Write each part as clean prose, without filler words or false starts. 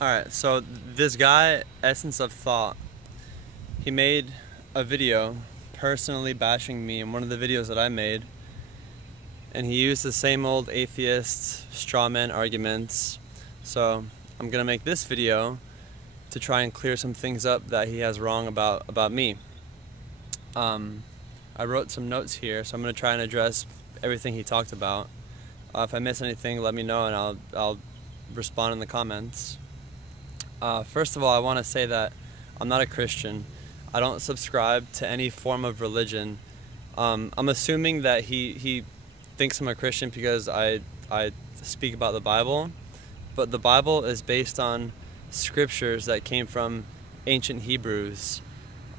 Alright, so this guy, Essence of Thought, he made a video personally bashing me in one of the videos that I made, and he used the same old atheist strawman arguments. So I'm gonna make this video to try and clear some things up that he has wrong about me. I wrote some notes here, so I'm gonna try and address everything he talked about. If I miss anything, let me know and I'll respond in the comments. First of all, I want to say that I'm not a Christian. I don't subscribe to any form of religion. I'm assuming that he thinks I'm a Christian because I speak about the Bible, but the Bible is based on scriptures that came from ancient Hebrews.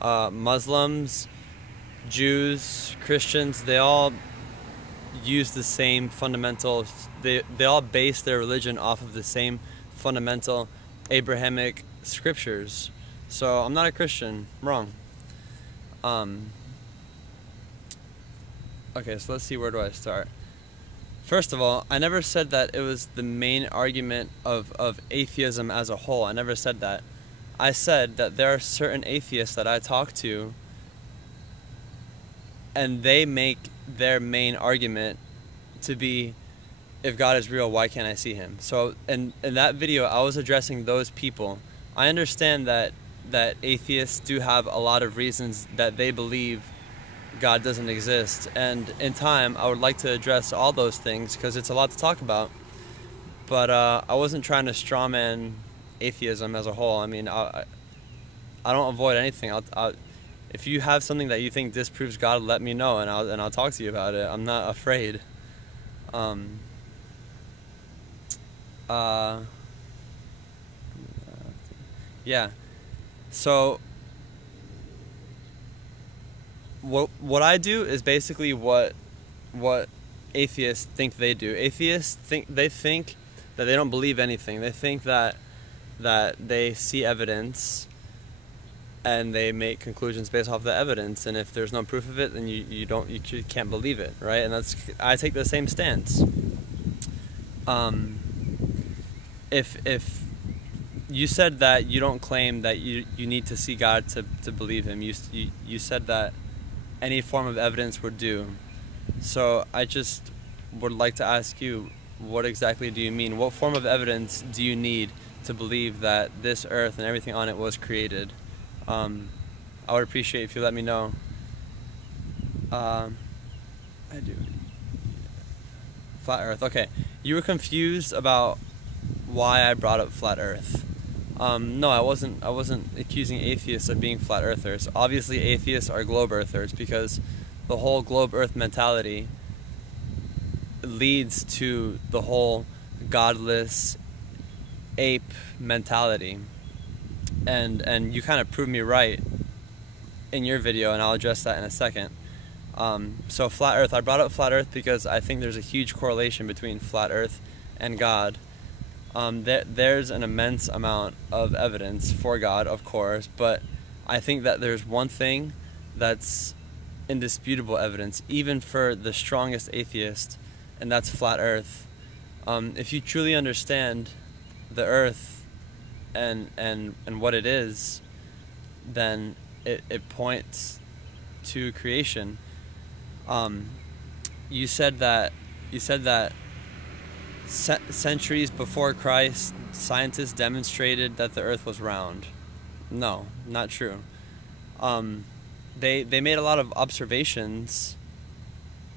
Muslims, Jews, Christians, they all use the same fundamental, they all base their religion off of the same fundamental Abrahamic scriptures. So I'm not a Christian. I'm wrong. Okay, so let's see, where do I start? First of all, I never said that it was the main argument of atheism as a whole. I never said that. I said that there are certain atheists that I talk to, and they make their main argument to be, if God is real, why can't I see him? So in that video, I was addressing those people. I understand that atheists do have a lot of reasons that they believe God doesn't exist, and in time I would like to address all those things because it's a lot to talk about. But I wasn't trying to strawman atheism as a whole. I mean, I don't avoid anything. If you have something that you think disproves God, let me know and I'll talk to you about it. I'm not afraid. Yeah. So what I do is basically what atheists think they do. Atheists think that they don't believe anything. They think that they see evidence and they make conclusions based off the evidence, and if there's no proof of it, then you can't believe it, right? And I take the same stance. If you said that you don't claim that you need to see God to believe him, you said that any form of evidence would do. So I just would like to ask you, what exactly do you mean? What form of evidence do you need to believe that this earth and everything on it was created? I would appreciate if you let me know. I do. Flat Earth. Okay, you were confused about why I brought up flat Earth. No, I wasn't accusing atheists of being flat earthers. Obviously, atheists are globe earthers because the whole globe earth mentality leads to the whole godless ape mentality. And you kind of proved me right in your video, and I'll address that in a second. So flat Earth, I brought up flat Earth because I think there's a huge correlation between flat Earth and God. There's an immense amount of evidence for God, of course, but I think that there's one thing that's indisputable evidence, even for the strongest atheist, and that's flat Earth. If you truly understand the Earth and what it is, then it points to creation. You said that centuries before Christ, scientists demonstrated that the earth was round. No, not true. They made a lot of observations,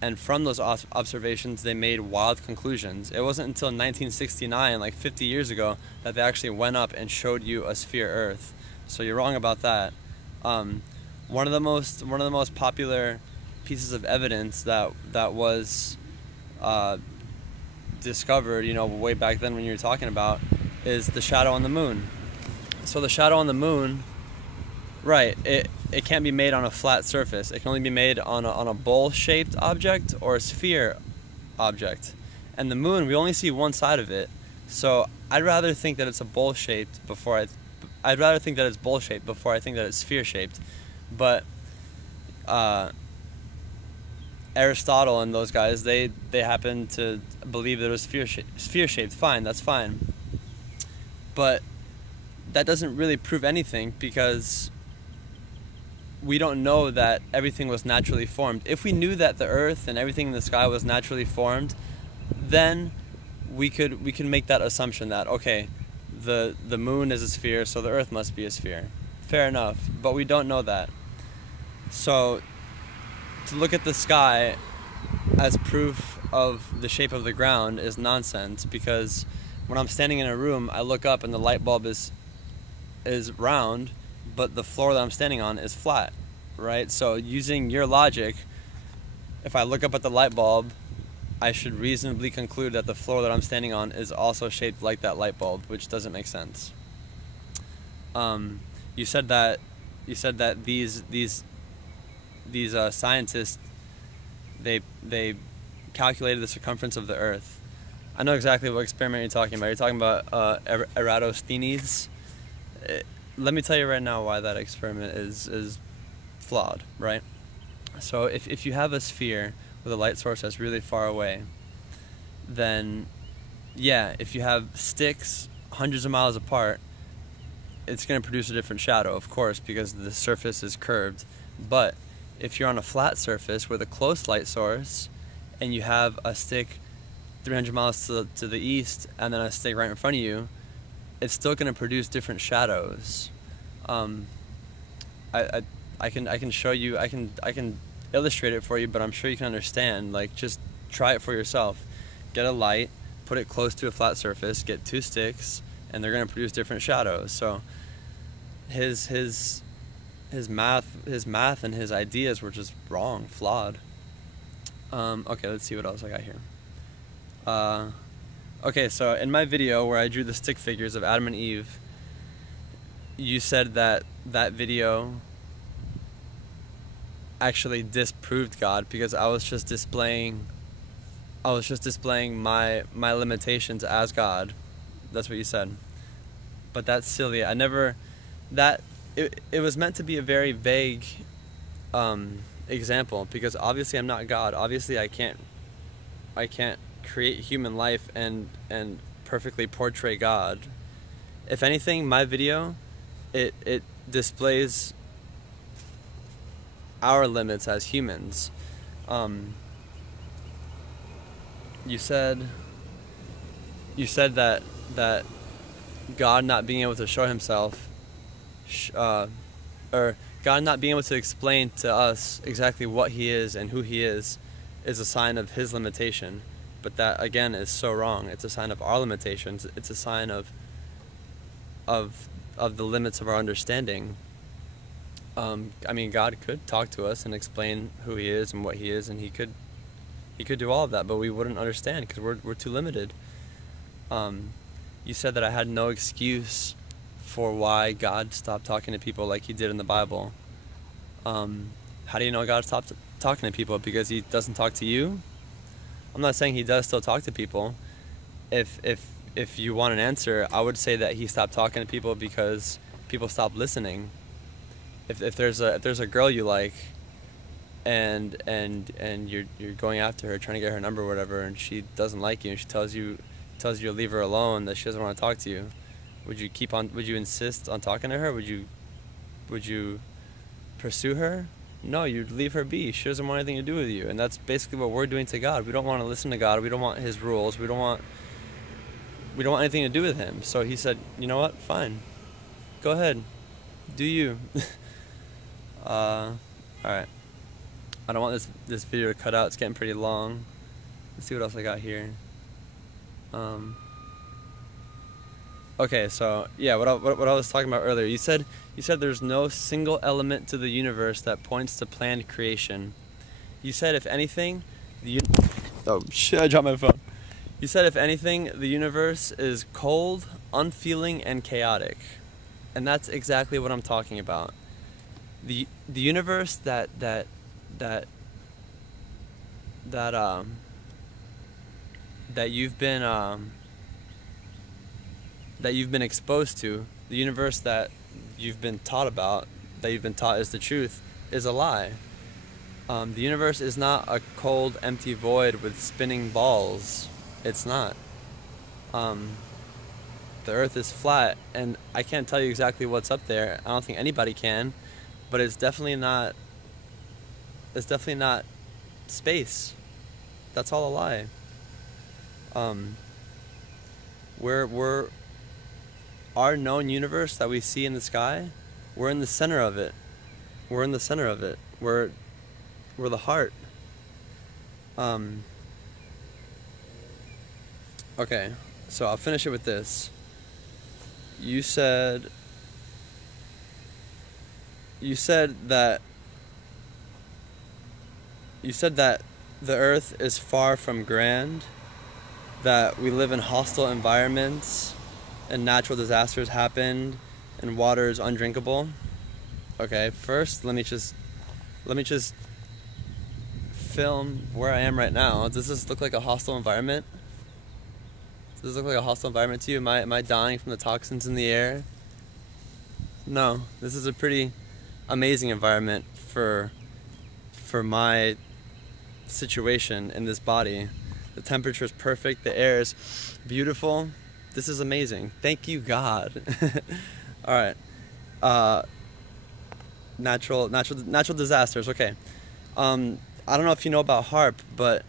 and from those observations they made wild conclusions. It wasn't until 1969, like 50 years ago, that they actually went up and showed you a sphere Earth. So you're wrong about that. One of the most popular pieces of evidence that was discovered, way back then when you were talking about, is the shadow on the moon. So the shadow on the moon, right, it can't be made on a flat surface. It can only be made on a bowl-shaped object or a sphere object. And the moon, we only see one side of it. So I'd rather think that it's bowl-shaped before I think that it's sphere-shaped. But Aristotle and those guys, they happen to believe that it was sphere-shaped. Fine, that's fine. But that doesn't really prove anything, because we don't know that everything was naturally formed. If we knew that the earth and everything in the sky was naturally formed, then we could make that assumption that, okay, the moon is a sphere, so the earth must be a sphere. Fair enough, but we don't know that. So to look at the sky as proof of the shape of the ground is nonsense, because when I'm standing in a room, I look up and the light bulb is round, but the floor that I'm standing on is flat, right? So using your logic, if I look up at the light bulb, I should reasonably conclude that the floor that I'm standing on is also shaped like that light bulb, which doesn't make sense. You said that these scientists, they calculated the circumference of the Earth. I know exactly what experiment you're talking about. You're talking about Eratosthenes. Let me tell you right now why that experiment is flawed, right? So if you have a sphere with a light source that's really far away, then yeah, if you have sticks hundreds of miles apart, it's going to produce a different shadow, of course, because the surface is curved. But if you're on a flat surface with a close light source, and you have a stick 300 miles to the east and then a stick right in front of you, it's still going to produce different shadows. I can show you, I can illustrate it for you, but I'm sure you can understand. Like, just try it for yourself. Get a light, put it close to a flat surface, get two sticks, and they're going to produce different shadows. So his math and his ideas were just wrong, flawed. Okay, let's see what else I got here. Okay, so in my video where I drew the stick figures of Adam and Eve, you said that video actually disproved God, because I was just displaying my limitations as God. That's what you said. But that's silly. It was meant to be a very vague example, because obviously I'm not God. Obviously I can't create human life and perfectly portray God. If anything, my video, it displays our limits as humans. You said that God not being able to show himself, or God not being able to explain to us exactly what he is and who he is a sign of his limitation. But that, again, is so wrong. It's a sign of our limitations. It's a sign of the limits of our understanding. I mean, God could talk to us and explain who he is and what he is, and he could do all of that, but we wouldn't understand because we're too limited. You said that I had no excuse for why God stopped talking to people like he did in the Bible. How do you know God stopped talking to people? Because he doesn't talk to you? I'm not saying he does still talk to people. If you want an answer, I would say that he stopped talking to people because people stopped listening. If there's a girl you like, and you're going after her, trying to get her number or whatever, and she doesn't like you, and she tells you to leave her alone, that she doesn't want to talk to you, would you insist on talking to her? Would you pursue her? No, you'd leave her be. She doesn't want anything to do with you. And that's basically what we're doing to God. We don't want to listen to God. We don't want his rules. We don't want anything to do with him. So he said, you know what? Fine. Go ahead. Do you. Alright. I don't want this video to cut out. It's getting pretty long. Let's see what else I got here. Okay, so yeah, what I was talking about earlier. You said there's no single element to the universe that points to planned creation. You said if anything, oh shit! I dropped my phone. You said if anything, the universe is cold, unfeeling, and chaotic, and that's exactly what I'm talking about. The universe that you've been exposed to, the universe that you've been taught about, that you've been taught is the truth, is a lie. The universe is not a cold, empty void with spinning balls. It's not. the Earth is flat, and I can't tell you exactly what's up there. I don't think anybody can, but it's definitely not. It's definitely not space. That's all a lie. We're our known universe that we see in the sky. We're in the center of it. We're in the center of it. We're the heart. Okay, so I'll finish it with this. You said that the Earth is far from grand, that we live in hostile environments and natural disasters happen and water is undrinkable. Okay, first let me just film where I am right now. Does this look like a hostile environment? Does this look like a hostile environment to you? Am I dying from the toxins in the air? No, this is a pretty amazing environment for my situation in this body. The temperature is perfect, the air is beautiful. This is amazing. Thank you, God. All right. Natural disasters. Okay. I don't know if you know about HAARP, but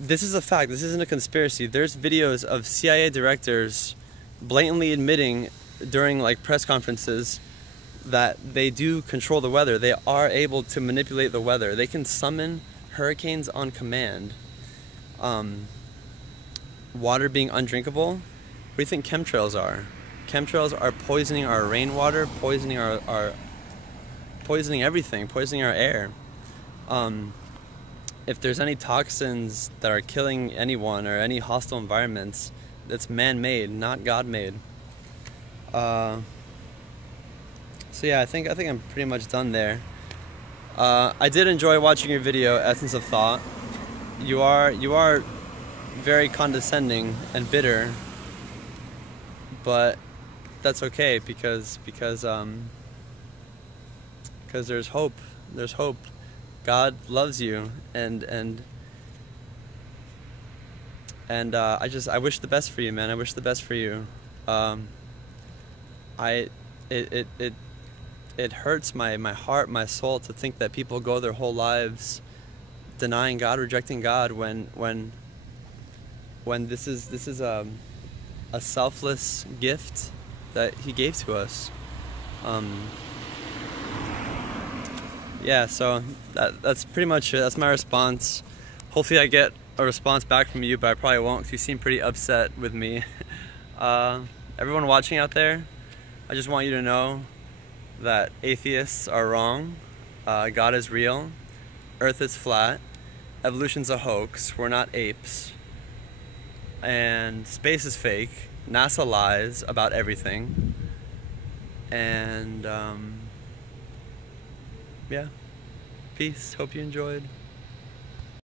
this is a fact. This isn't a conspiracy. There's videos of CIA directors blatantly admitting during like press conferences that they do control the weather. They are able to manipulate the weather. They can summon hurricanes on command. Water being undrinkable. What do you think chemtrails are? Chemtrails are poisoning our rainwater, poisoning poisoning everything, poisoning our air. If there's any toxins that are killing anyone or any hostile environments, that's man-made, not God-made. So yeah, I think I'm pretty much done there. I did enjoy watching your video, Essence of Thought. You are very condescending and bitter, but that's okay because there's hope. There's hope. God loves you, and I wish the best for you, man. I wish the best for you. It hurts my heart, my soul to think that people go their whole lives denying God, rejecting God when this is a selfless gift that He gave to us. Yeah, so that's pretty much it. That's my response. Hopefully I get a response back from you, but I probably won't because you seem pretty upset with me. Everyone watching out there, I just want you to know that atheists are wrong. God is real. Earth is flat. Evolution's a hoax. We're not apes. And space is fake. NASA lies about everything. And yeah. Peace. Hope you enjoyed.